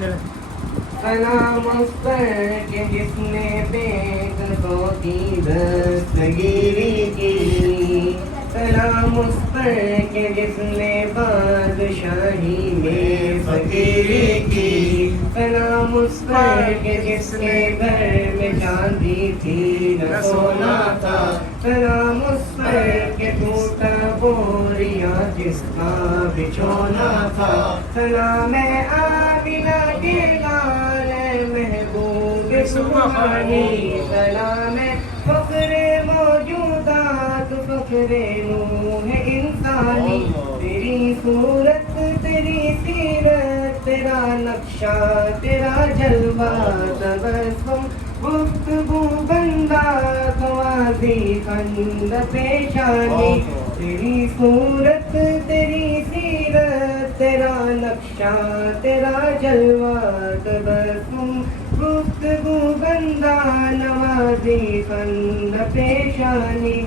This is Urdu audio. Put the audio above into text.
سلام اس پر کہ جس نے بے قدروں کی دستگیری کی، سلام اس پر کہ جس نے بادشاہی میں فقیری کی، سلام اس پر کہ جس کے گھر میں چاندی تھی نہ سونا تھا، سلام اس پر کہ ٹوٹا بوریا جس کا بچھونا تھا، سلام آمینہ کے لال محبوب سبحانی، سلام فخر موجودات فخر نوح انسانی، تیری صورت تیری سیرت تیرا نقشہ تیرا جلوہ تبسم گفتگو بندہ توازی خند پیشانی، تیری صورت تیری سیرت تیرا نقشہ تیرا جلوہ تبسم گفتگو بندہ نوازی خند پیشانی۔